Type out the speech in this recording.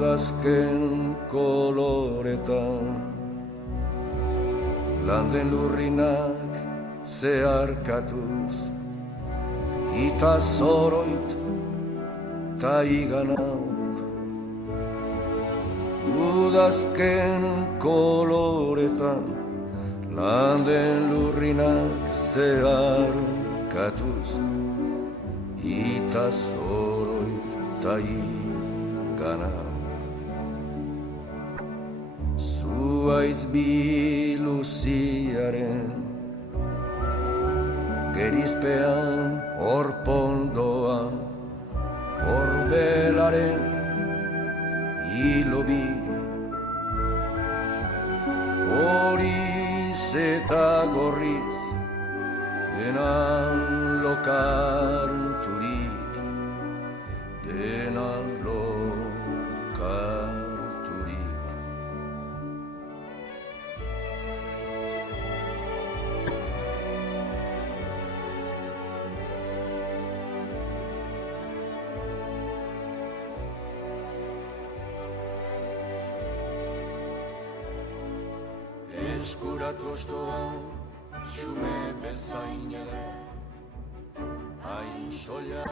udazken koloretan landen lurrinak zeharkatuz ita zoroit ta iganauk udazken koloretan landen lurrinak zeharkatuz ita zoroit ta iganauk zuaitz biluziaren gerizpean orpondoa orbelaren hilobi horiz eta gorriz denan lokarturik denan lokarturik eskuratu ostoan, xume bezain ere, hain sola.